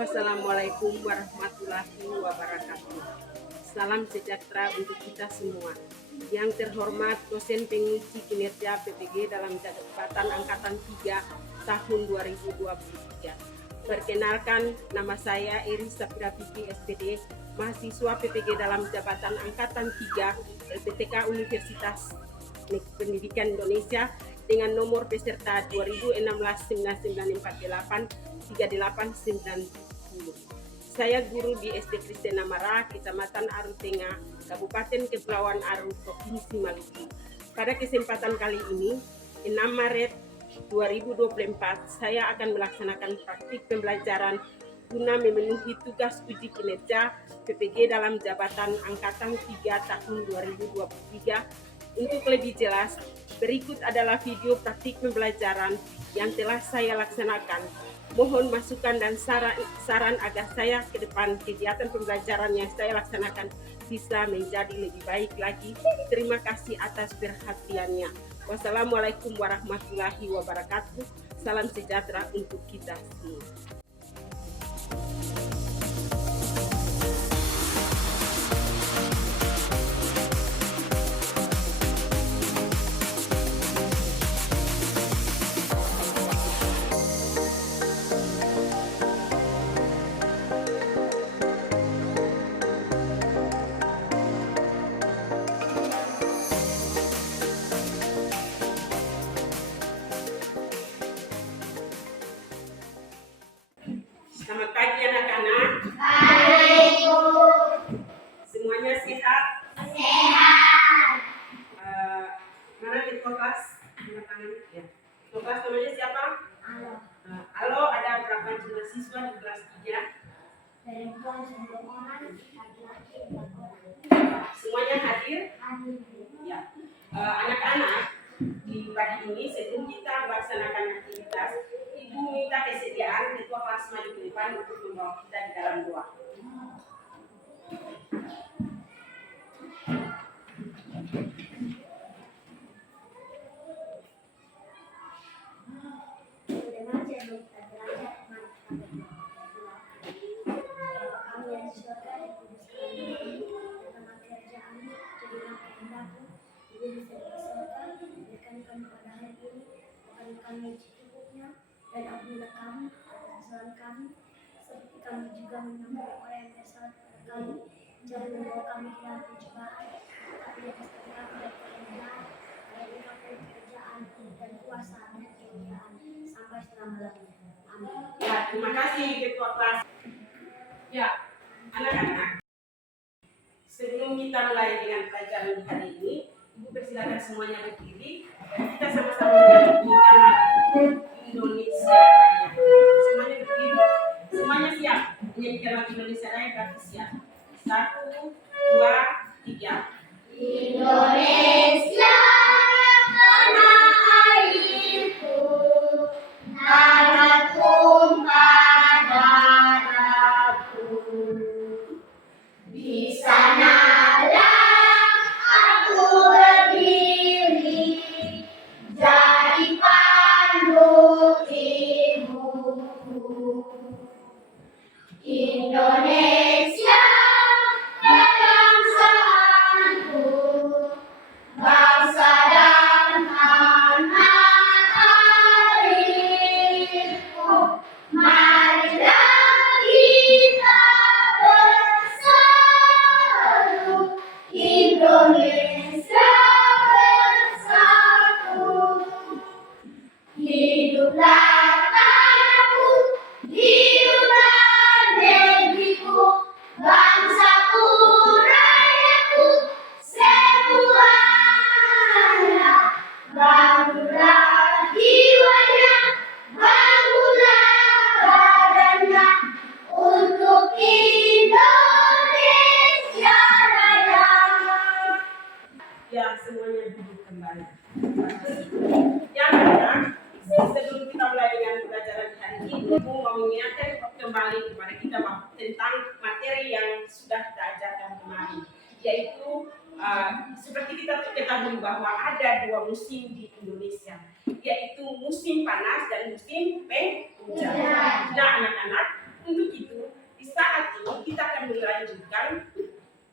Wassalamualaikum warahmatullahi wabarakatuh. Salam sejahtera untuk kita semua. Yang terhormat dosen penguji kinerja PPG dalam jabatan angkatan 3 tahun 2023. Perkenalkan, nama saya Eri Safira Pipi SPD, mahasiswa PPG dalam jabatan angkatan 3 LPTK Universitas Pendidikan Indonesia dengan nomor peserta 2016-9948-3890. Saya guru di SD Kristen Amara, Kecamatan Aru Tengah, Kabupaten Kepulauan Aru, Provinsi Maluku. Pada kesempatan kali ini, 6 Maret 2024, saya akan melaksanakan praktik pembelajaran guna memenuhi tugas uji kinerja PPG dalam jabatan angkatan 3 tahun 2023. Untuk lebih jelas, berikut adalah video praktik pembelajaran yang telah saya laksanakan. Mohon masukan dan saran agar saya ke depan kegiatan pembelajaran yang saya laksanakan bisa menjadi lebih baik lagi. Terima kasih atas perhatiannya. Wassalamualaikum warahmatullahi wabarakatuh. Salam sejahtera untuk kita semua. Selamat pagi anak-anak. Baik, Bu. Semuanya sehat? Sehat. Mana ketua kelas? Ya. Ketua kelas namanya siapa? Halo. Halo, ada berapa jumlah siswa di kelas 3? Perempuan 9 orang, laki-laki 4 orang. Semuanya hadir? Hadir. Ya. Anak-anak, di pagi ini sebelum kita melaksanakan aktivitas, Ibu minta kesediaan ketua kelas maju ke depan untuk membawa kita di dalam doa. Dan ampunilah kami atas kesalahan kami, seperti kami juga mengampuni orang yang bersalah kepada kami. Jangan membawa kami ke dalam pencobaan, tapi lepaskan kami dari kehinaan. Karena Engkau kerajaan dan kuasa dan kemuliaan sampai selama-lamanya. Amin. Ya, terima kasih ketua kelas. Ya, anak-anak, sebelum kita mulai dengan pelajaran hari ini, Ibu persilakan semuanya berdiri dan kita sama-sama menyanyikan lagu Indonesia Raya. Semuanya berdiri, semuanya siap menyanyikan lagu Indonesia Raya, berarti siap. 1, 2, 3. Indonesia tanah airku, tanah tumpah darahku. Di sanalah aku berdiri, jadi pandu ibuku. Indonesia bangsaanku, bangsa dan tanah airku. Marilah kita bersatu, Indonesia bersatu. Hiduplah tanahku, hiduplah negeriku, bangsaku, rakyatku semuanya. Bangunlah jiwanya, bangunlah badannya untuk Indonesia Raya. Ya, semuanya duduk kembali. Ya, anak-anak, sebelum kita mulai dengan pelajaran hari ini, Ibu mau mengingatkan kembali kepada kita tentang materi yang sudah kita ajarkan kemarin, yaitu seperti kita ketahui bahwa ada 2 musim di Indonesia, yaitu musim panas dan musim penghujan. Nah, anak-anak, untuk itu saat ini kita akan melanjutkan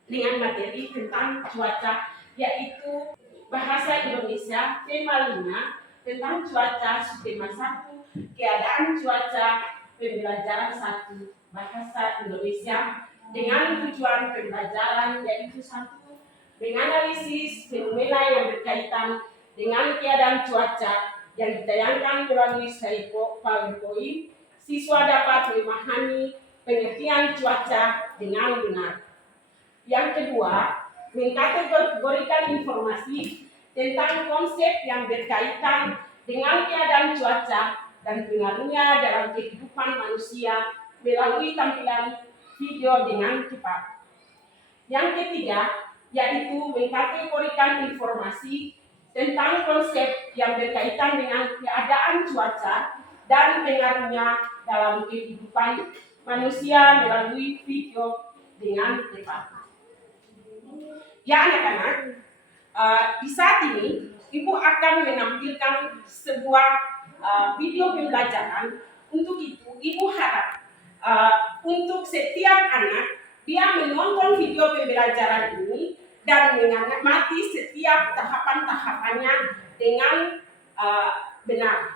dengan materi tentang cuaca, yaitu bahasa Indonesia tema 5 tentang cuaca, subtema 1 keadaan cuaca, pembelajaran 1 bahasa Indonesia dengan tujuan pembelajaran yaitu 1 menganalisis fenomena yang berkaitan dengan keadaan cuaca yang ditayangkan melalui slide PowerPoint. Siswa dapat memahami pengertian cuaca dengan benar. Yang kedua, mengkategorikan informasi tentang konsep yang berkaitan dengan keadaan cuaca dan pengaruhnya dalam kehidupan manusia melalui tampilan video dengan cepat. Yang ketiga, yaitu mengkategorikan informasi tentang konsep yang berkaitan dengan keadaan cuaca dan pengaruhnya dalam kehidupan manusia melalui video dengan cepat. Ya anak-anak, di saat ini Ibu akan menampilkan sebuah video pembelajaran. Untuk itu Ibu harap untuk setiap anak dia menonton video pembelajaran ini dan mengamati setiap tahapan-tahapannya dengan benar.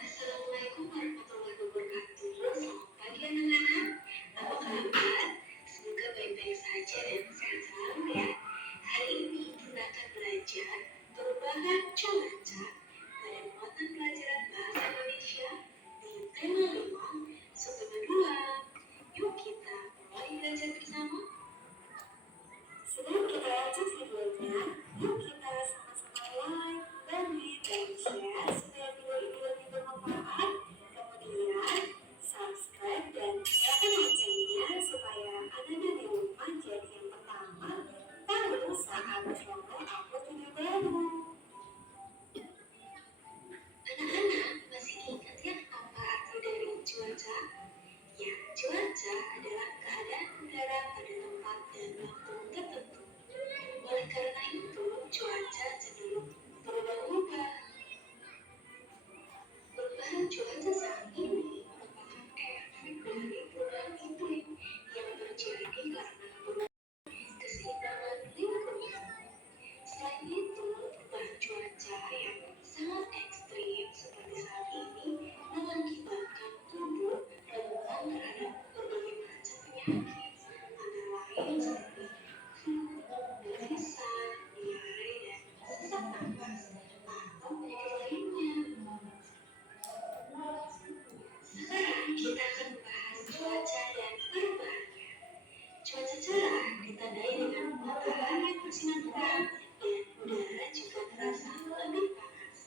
Assalamualaikum warahmatullahi wabarakatuh. Selamat pagi anak-anak. Apa kabar? Semoga baik-baik saja dan sehat selalu ya. Hari ini kita akan belajar perubahan cuaca pada muatan pelajaran bahasa Indonesia dengan tema 5 subtema 2. Yuk kita mulai belajar bersama. Sebelum kita lanjut videonya, yuk kita sama-sama like, comment, dan share supaya video ini lebih bermanfaat. Kemudian subscribe dan nyalakan loncengnya supaya anak-anak di rumah jadi yang pertama tahu saat channel upload video baru. Anak-anak masih ingat ya apa arti dari cuaca? Ya, cuaca adalah keadaan udara pada tempat dan waktu tertentu. Oleh karena itu, cuaca cenderung berubah-ubah. Perubahan cuaca saat ini merupakan efek dari perubahan iklim yang terjadi karena perubahan keseimbangan lingkungan. Selain itu, perubahan cuaca yang sangat ekstrim seperti saat ini mengakibatkan tubuh rentan terhadap berbagai macam penyakit, antara lain seperti flu, berkisah, diare, dan sesak napas, atau penyakit lainnya. Sekarang kita akan membahas cuaca dan perubahannya. Cuaca cerah ditandai dengan matahari yang bersinar terang dan udara juga terasa lebih panas.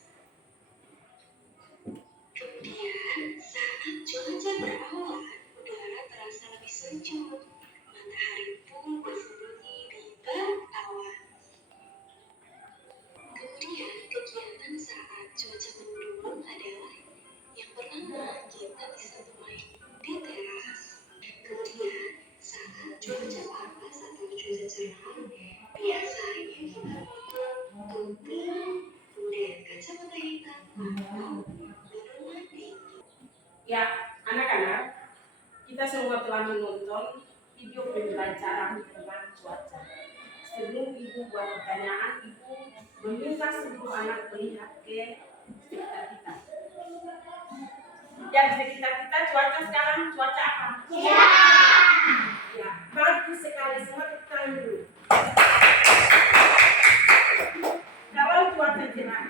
Kemudian, saat cuaca berawan, udara terasa lebih sejuk. Matahari pun bersembunyi di balik awan. Kemudian, kegiatan saat cuaca mendung adalah yang pertama, kita bisa bermain di teras. Kemudian, saat cuaca panas atau cuaca cerah, biasanya kita butuh topi, kemudian kacamata hitam atau minuman dingin. Ya, anak-anak, kita semua telah menonton video pembelajaran tentang cuaca. Sebelum Ibu buat pertanyaan, Ibu meminta seluruh anak melihat ke sekitar kita. Yang sekitar kita cuaca sekarang cuaca apa? Ya, bagus sekali. Semua tepuk tangan dulu. Kalau cuaca cerah,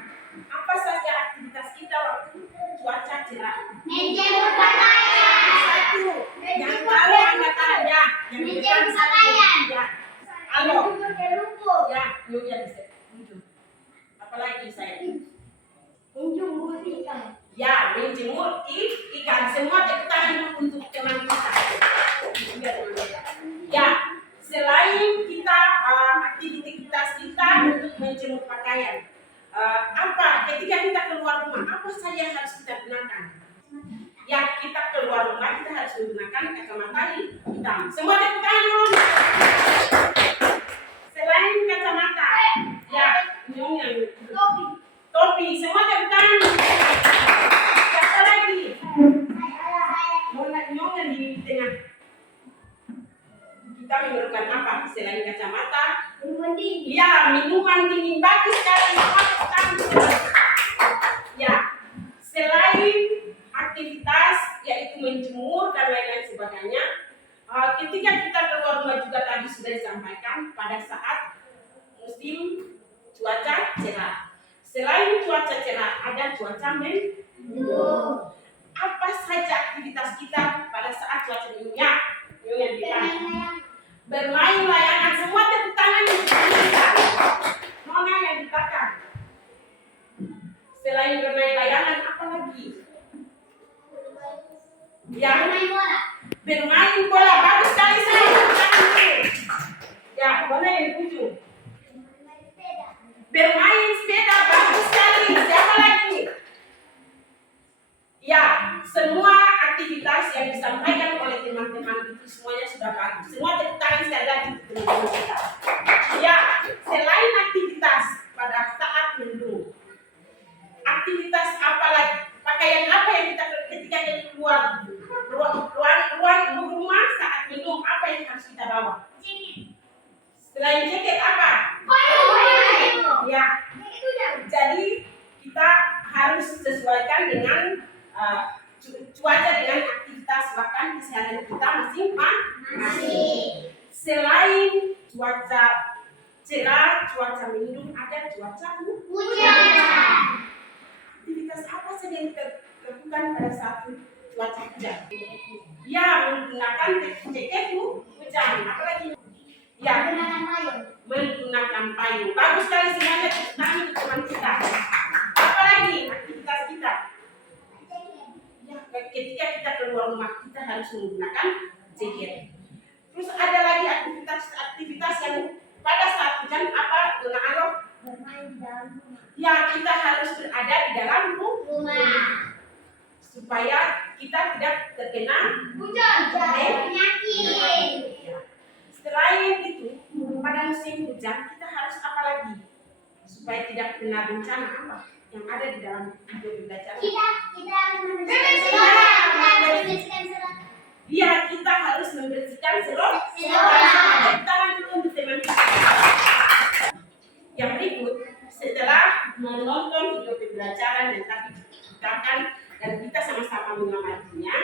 apa saja aktivitas kita waktu cuaca cerah? Menjemur pakaian. Satu, yang tahu angkat tangan ya. Yang di depan Menjemur satu. pakaian. Ya. Halo. Rumput. Ya, yuk ya bisa. Apalagi saya. Menjemur ikan. Ya, menjemur ikan. Semua tepuk tangan dulu untuk teman kita. Ya, selain kita aktivitas kita untuk menjemur pakaian, apa ketika kita keluar rumah, apa saja yang harus kita gunakan? Ya, kita keluar rumah kita harus menggunakan kacamata hitam. Semua tepuk tangan dulu. Selain kacamata, ya, nyong yang topi. Semua tepuk tangan. Siapa lagi? Nyong yang di tengah. Kita memerlukan apa? Selain kacamata, ya, minuman dingin bagus sekali. Semua tepuk tangan. Ya, selain aktivitas yaitu menjemur dan lain-lain sebagainya, ketika kita keluar rumah juga tadi sudah disampaikan pada saat musim cuaca cerah. Selain cuaca cerah, ada cuaca mendung. Apa saja aktivitas kita pada saat cuaca mendung? Ya, yang dipahami. Bermain layangan. Semua tepuk tangan. Nona yang ditekan. Selain bermain layangan, apa lagi? Ya, bermain bola. Bagus sekali saya. Ya, mana yang tujuh? Bermain sepeda. Bagus sekali. Siapa lagi? Ya, semua aktivitas yang disampaikan oleh teman-teman itu semuanya sudah bagus. Semua tepuk tangan sekali lagi teman-teman kita. Ya, selain aktivitas pada saat mendung, aktivitas apa lagi? Pakaian apa yang kita ketika kita keluar rumah saat mendung, apa yang harus kita bawa? Selain jaket apa? Ya, jadi kita harus sesuaikan dengan cuaca dengan aktivitas bahkan keseharian kita masing-masing. Selain cuaca cerah, cuaca mendung, ada cuaca hujan. Aktivitas apa saja yang kita lakukan pada saat cuaca hujan? Ya, menggunakan jaket hujan. Apalagi? Ya, menggunakan payung. Bagus sekali semuanya teman kita. Apalagi aktivitas kita? Ya, ketika kita keluar rumah kita harus menggunakan jaket. Terus ada lagi aktivitas yang pada saat hujan apa? Gunakan ya, kita harus berada di dalam rumah supaya kita tidak terkena penyakit. Selain itu, pada musim hujan kita harus apa lagi supaya tidak kena bencana apa yang ada di dalam video belajar? Iya, kita harus membersihkan selop. Tangan dulu untuk teman kita. Yang berikut, setelah menonton video pembelajaran yang tadi diceritakan dan kita sama-sama mengamatinya,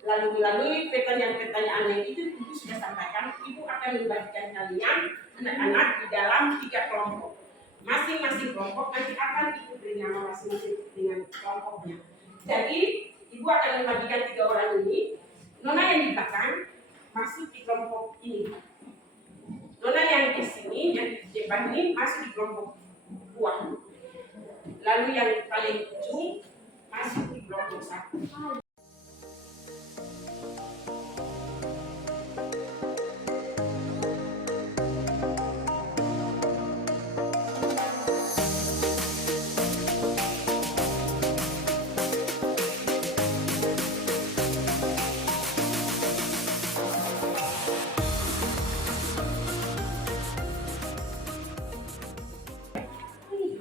lalu melalui pertanyaan-pertanyaan yang itu sudah sampaikan, Ibu akan membagikan kalian anak-anak di dalam 3 kelompok. Masing-masing kelompok nanti akan Ibu beri nama masing-masing dengan kelompoknya. Jadi Ibu akan membagikan 3 orang ini. Nona yang di belakang masuk di kelompok ini. Nona yang di sini, yang di depan ini masuk di kelompok buah. Lalu yang paling ujung masuk di kelompok 1.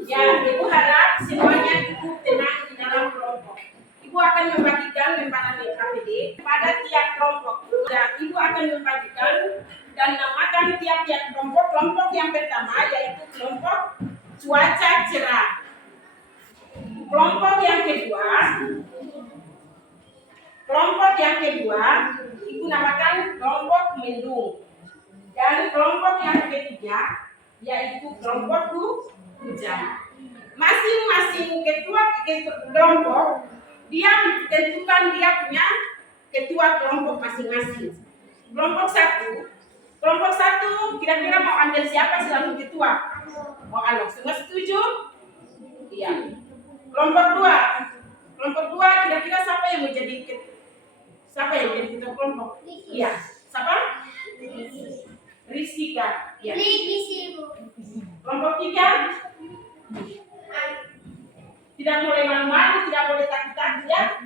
Ya, Ibu harap semuanya duduk tenang di dalam kelompok. Ibu akan membagikan lembaran APD pada tiap kelompok. Ya, Ibu akan membagikan dan namakan tiap-tiap kelompok. Kelompok yang pertama yaitu kelompok cuaca cerah. Kelompok yang kedua, Ibu namakan kelompok mendung. Dan kelompok yang ketiga yaitu kelompok hujan. Masing-masing ketua kelompok dia menentukan dia punya ketua kelompok masing-masing. Kelompok satu kira-kira mau ambil siapa selalu ketua? Oh, alo, semua setuju? Iya. Kelompok dua kira-kira siapa yang menjadi ketua kelompok? Iya. Siapa? Rizika. Iya. Kelompok 3 tidak boleh malu-malu, tidak boleh takut-takut ya.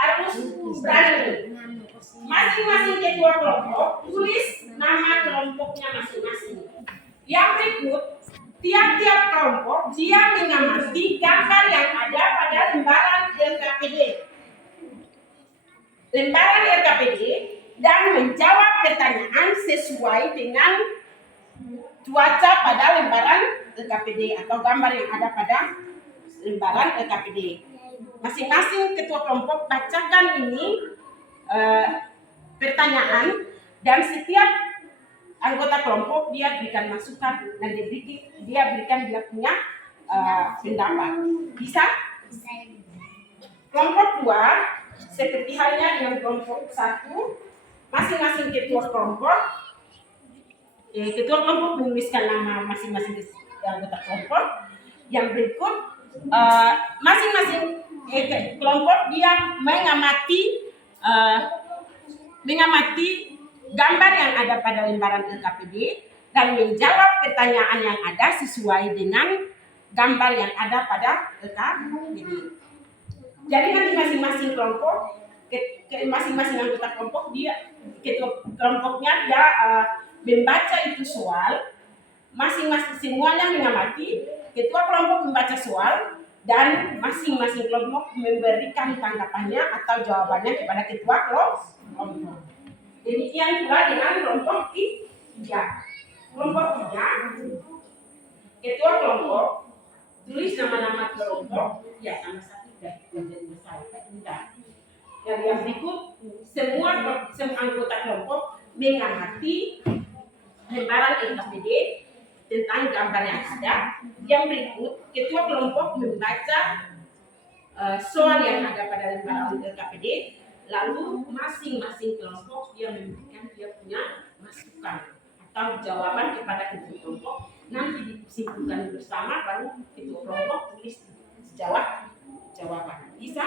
harus berani. Masing-masing ketua kelompok tulis nama kelompoknya masing-masing. Yang berikut, tiap-tiap kelompok dia mengamati gambar yang ada pada lembaran LKPD. Lembaran LKPD dan menjawab pertanyaan sesuai dengan cuaca pada lembaran LKPD atau gambar yang ada pada lembaran LKPD. Masing-masing ketua kelompok bacakan ini pertanyaan dan setiap anggota kelompok dia berikan masukan dan dia berikan dia punya pendapat. Bisa? Kelompok 2 seperti halnya dengan kelompok 1, masing-masing ketua kelompok menuliskan nama masing-masing anggota kelompok. Yang berikut masing-masing kelompok dia mengamati gambar yang ada pada lembaran LKPD dan menjawab pertanyaan yang ada sesuai dengan gambar yang ada pada LKPD. Jadi nanti masing-masing kelompok, masing-masing anggota kelompok ketua kelompoknya dia membaca itu soal, masing-masing semuanya mengamati, ketua kelompok membaca soal dan masing-masing kelompok memberikan tanggapannya atau jawabannya kepada ketua kelompok. Demikian pula dengan kelompok 3. Kelompok 3, ketua kelompok tulis nama-nama kelompok, ya nama satu dan menjadi besar. Dan yang berikut, semua anggota kelompok mengamati lembaran LKPD tentang gambar yang ada. Yang berikut, ketua kelompok membaca soal yang ada pada lembaran LKPD, lalu masing-masing kelompok dia memberikan dia punya masukan atau jawaban kepada ketua kelompok. Nanti disimpulkan bersama, baru ketua kelompok tulis jawaban. Bisa?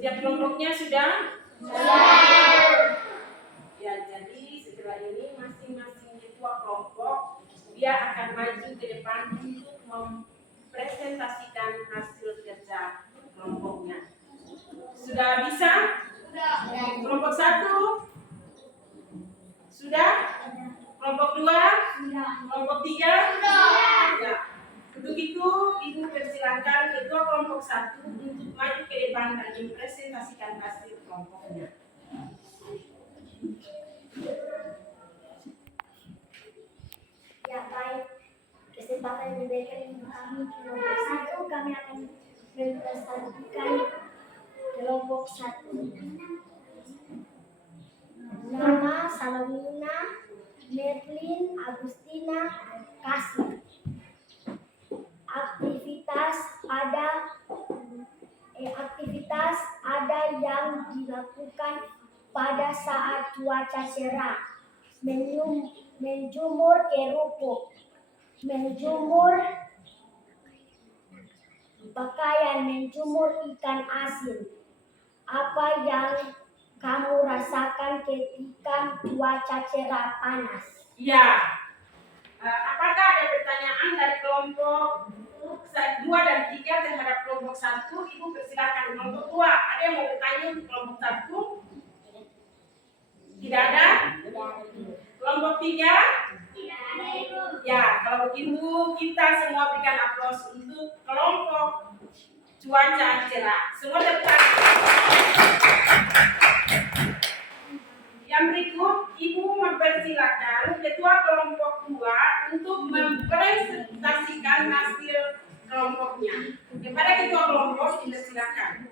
Setiap kelompoknya sudah? Ya, jadi setelah ini masing-masing ketua kelompok dia akan maju ke depan untuk mempresentasikan hasil kerja kelompoknya. Sudah bisa? Kelompok 1? Sudah? Kelompok 2? Kelompok 3? Ya. Untuk itu, Ibu persilakan ketua kelompok 1 untuk maju ke depan dan mempresentasikan hasil kelompoknya. Ya baik, kesempatan yang diberikan kami kelompok 1, kami akan mempresentasikan kelompok 1. Nama Salomina Merlin Agustina Kasih. Aktivitas ada yang dilakukan pada saat cuaca cerah, menjemur kerupuk, menjemur pakaian, menjemur ikan asin. Apa yang kamu rasakan ketika cuaca cerah panas? Ya. Apakah ada pertanyaan dari kelompok 2 dan 3 terhadap kelompok 1? Ibu persilakan. Kelompok 2, ada yang mau bertanya untuk kelompok 1? kelompok 3? Ya, kalau begitu kita semua berikan aplaus untuk kelompok cuaca cerah. Semua tepuk tangan. Yang berikut, Ibu mempersilakan ketua kelompok 2 untuk mempresentasikan hasil kelompoknya. Kepada ketua kelompok, dipersilakan.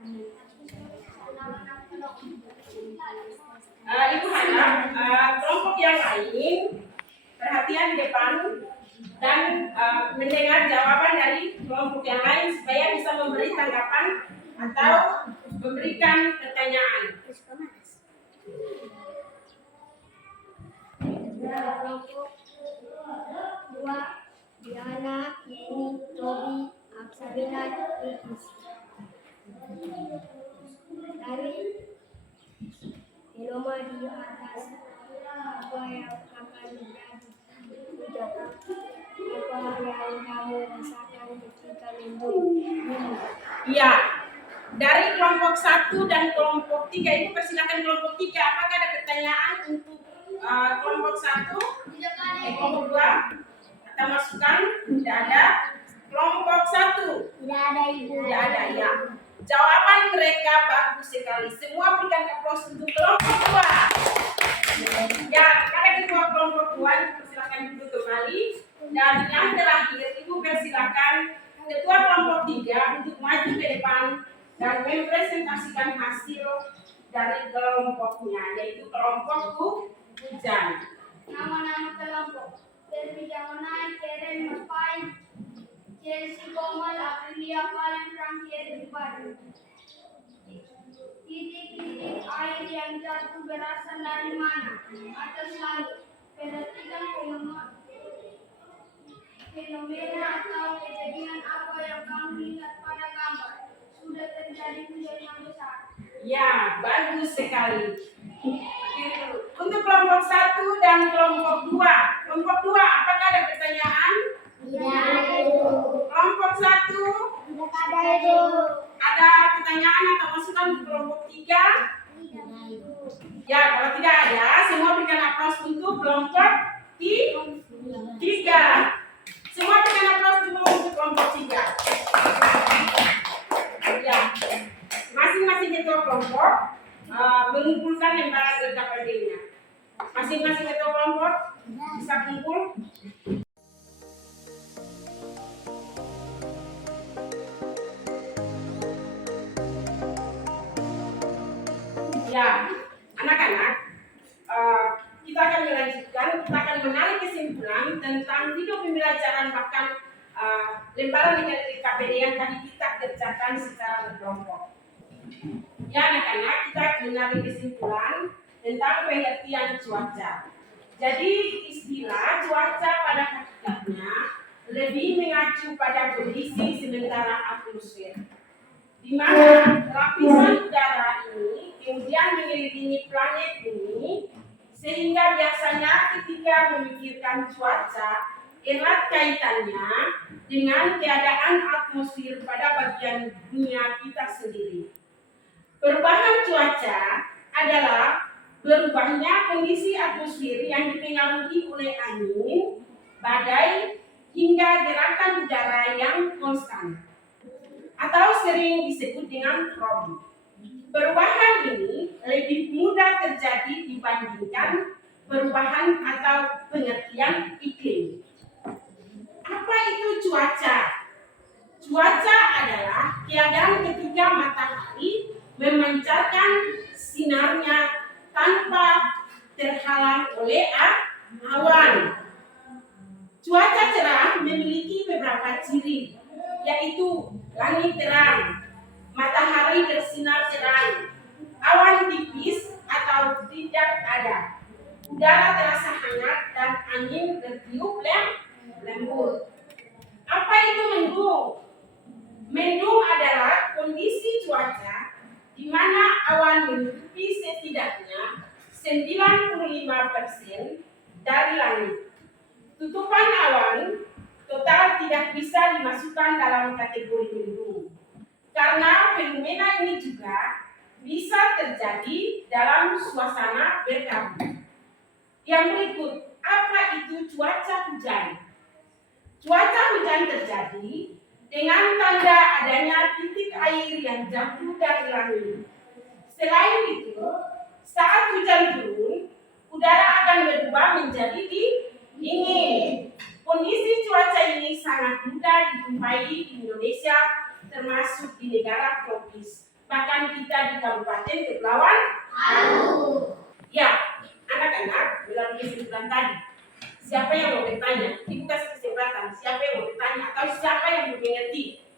Ibu harap kelompok yang lain perhatian di depan dan mendengar jawaban dari kelompok yang lain supaya bisa memberi tanggapan atau memberikan pertanyaan. Kelompok 2, Diana, Yeni, Tobi, Aksabina, Ikis. Dari Iloma di atas apa yang akan terjadi, apa yang kamu rasakan ketika mendung. Iya, dari kelompok 1 dan kelompok 3, Ibu persilakan kelompok 3. Apakah ada pertanyaan untuk kelompok 1? Kelompok 2? Atau masukan? Tidak ada. Kelompok 1? Tidak ada, Ibu. Tidak ada, ya. Jawaban mereka bagus sekali. Semua berikan aplaus untuk kelompok 2. Ya, karena ketua kelompok 2, persilakan duduk kembali. Dan yang terakhir, Ibu persilakan ketua kelompok 3 untuk maju ke depan dan mempresentasikan hasil dari kelompoknya, yaitu kelompok hujan. Nama-nama kelompok: Fermi Jamanai, Keren Mapai, Chelsea Komal, Aprilia Palen, Frankie Ripari. Titik-titik air yang jatuh berasal dari mana? Atas langit. Perhatikan fenomena atau kejadian apa yang kamu lihat pada gambar. Sudah terjadi hujan yang besar. Ya, bagus sekali. Untuk kelompok 1 dan kelompok 2. Kelompok 2, apakah ada pertanyaan? Tidak, Kelompok 1, tidak ada, Ibu. ada pertanyaan atau masukan untuk kelompok 3? Ya, kalau tidak ada, semua berikan aplaus untuk kelompok 3. Semua berikan aplaus dulu untuk kelompok 3. Ya, masing-masing ketua kelompok mengumpulkan lembaran LKPD-nya. Masing-masing ketua kelompok bisa kumpul. Ya, anak-anak, kita akan melanjutkan, kita akan menarik kesimpulan tentang video pembelajaran bahkan lembaran LKPD yang tadi kita kerjakan secara berkelompok. Ya anak-anak, kita akan menarik kesimpulan tentang pengertian cuaca. Jadi istilah cuaca pada hakikatnya lebih mengacu pada kondisi sementara atmosfer, di mana lapisan udara ini kemudian mengelilingi planet bumi, sehingga biasanya ketika memikirkan cuaca erat kaitannya dengan keadaan atmosfer pada bagian dunia kita sendiri. Perubahan cuaca adalah berubahnya kondisi atmosfer yang dipengaruhi oleh angin, badai, hingga gerakan udara yang konstan, atau sering disebut dengan fog. Perubahan ini lebih mudah terjadi dibandingkan perubahan atau pengertian iklim. Apa itu cuaca? Cuaca adalah keadaan ketika matahari memancarkan sinarnya tanpa terhalang oleh awan. Cuaca cerah memiliki beberapa ciri, yaitu langit terang, matahari bersinar cerah, awan tipis atau tidak ada, udara terasa hangat dan angin bertiup lembut. Apa itu mendung? Mendung adalah kondisi cuaca di mana awan menutupi setidaknya 95% dari langit. Tutupan awan total tidak bisa dimasukkan dalam kategori mendung, karena fenomena ini juga bisa terjadi dalam suasana berkabut. Yang berikut, Apa itu cuaca hujan? Cuaca hujan terjadi dengan tanda adanya titik air yang jatuh dari langit. Selain itu, saat hujan turun, udara akan berubah menjadi dingin. Kondisi cuaca ini sangat mudah dijumpai di Indonesia, termasuk di negara tropis. Bahkan kita di Kabupaten Kepulauan Aru. Ya, anak-anak, melalui kesimpulan tadi, siapa yang mau bertanya? Ibu kasih kesempatan. Siapa yang mau bertanya atau siapa yang mengerti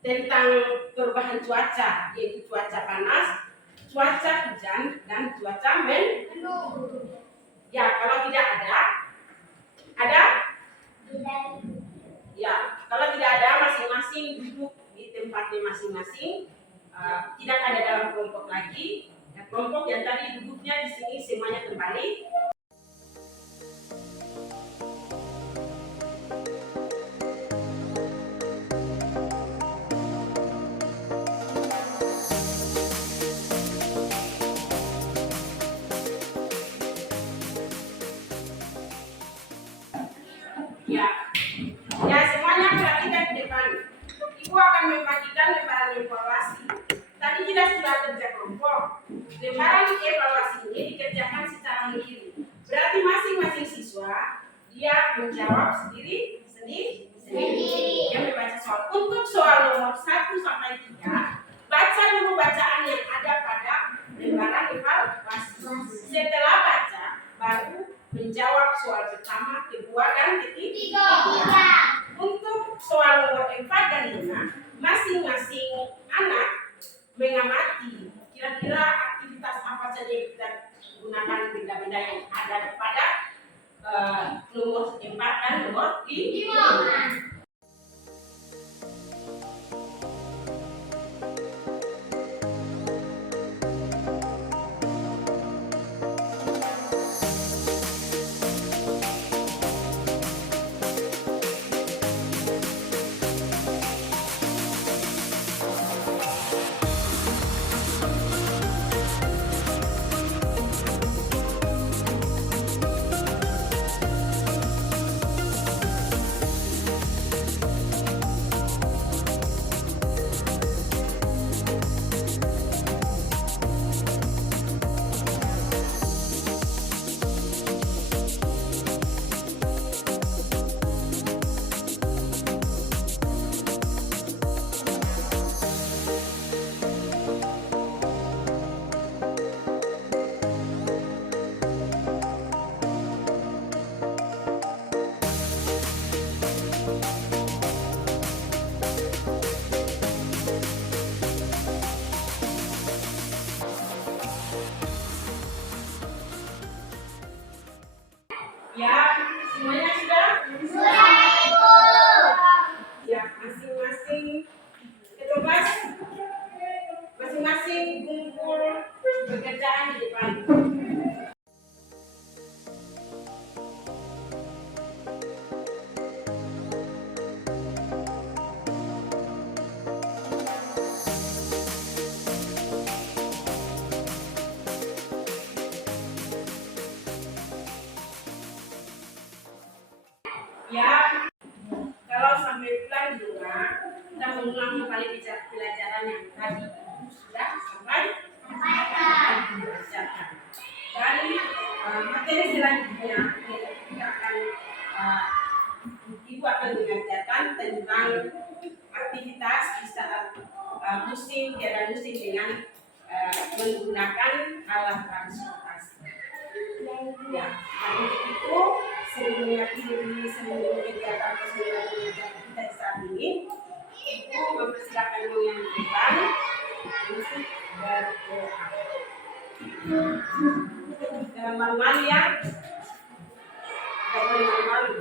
tentang perubahan cuaca, yaitu cuaca panas, cuaca hujan, dan cuaca mendung? Ya, kalau tidak ada? Ya, kalau tidak ada, masing-masing duduk di tempatnya masing-masing. Tidak ada dalam kelompok lagi. Ya, kelompok yang tadi duduknya di sini semuanya kembali. Ya, semuanya perhatikan ke depan. Ibu akan membagikan lembaran evaluasi. Tadi kita sudah kerja kelompok. Lembaran evaluasi ini dikerjakan secara mandiri. Berarti masing-masing siswa dia menjawab sendiri. Dia membaca soal. Untuk soal nomor 1 sampai 3, baca dulu bacaan yang ada pada lembaran evaluasi. Setelah baca, baru menjawab soal pertama, kedua, dan ketiga. Untuk soal nomor 4 dan 5, masing-masing anak mengamati kira-kira aktivitas apa saja yang kita gunakan benda-benda yang ada pada nomor 4 dan nomor 5. Ya, semuanya sudah? Ya, masing-masing kelompok, masing-masing kumpul pekerjaan di depan. Ya, kalau sampai pulang di rumah, kita mengulang kembali pelajaran yang tadi sudah sampai dibacakan. Dan materi selanjutnya kita akan Ibu akan mengajarkan tentang aktivitas di saat musim tiada musim dengan menggunakan alat transportasi. Ya, dan untuk itu sebelum kegiatan mengajar kita saat ini, Ibu mempersilakan yang depan untuk berdoa. Jangan malu-malu ya. Jangan malu-malu.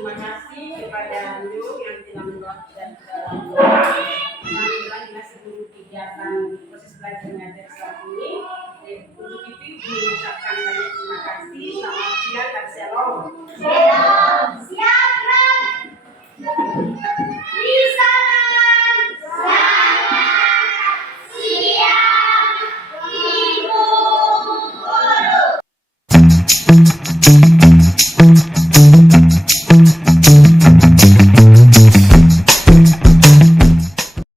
Terima kasih kepada Nyong yang telah meluangkan penampilan seluruh kegiatan proses belajar mengajar saat ini. Untuk itu Ibu mengucapkan banyak terima kasih. Selamat siang dan shalom. Shalom. Siap, Ram. Di sana. Selamat siang, Ibu Guru.